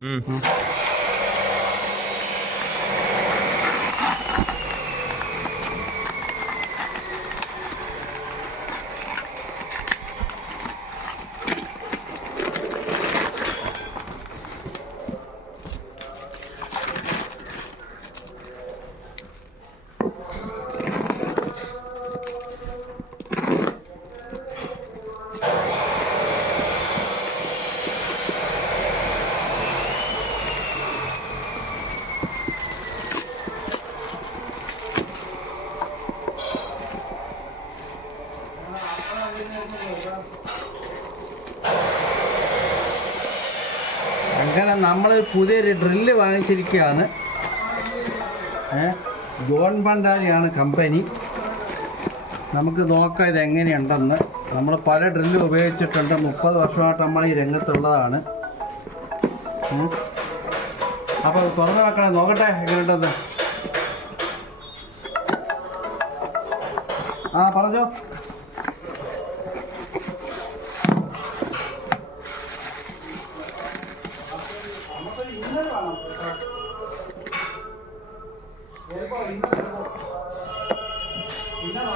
Mm-hmm. അങ്ങനെ നമ്മൾ പുതിയൊരു ഡ്രില്ല് വാങ്ങിച്ചിരിക്കുകയാണ്. ജോൺ ഭണ്ഡാരിയാണ് കമ്പനി. നമുക്ക് നോക്കാം ഇത് എങ്ങനെയുണ്ടെന്ന് നമ്മൾ പല ഡ്രില്ലും ഉപയോഗിച്ചിട്ടുണ്ട്. മുപ്പത് വർഷമായിട്ട് നമ്മൾ ഈ രംഗത്തുള്ളതാണ്. ഉം. അപ്പോൾ തുറന്നു വെക്കണം നോക്കട്ടെ എങ്ങനെയുണ്ടെന്ന് ആ പറഞ്ഞോ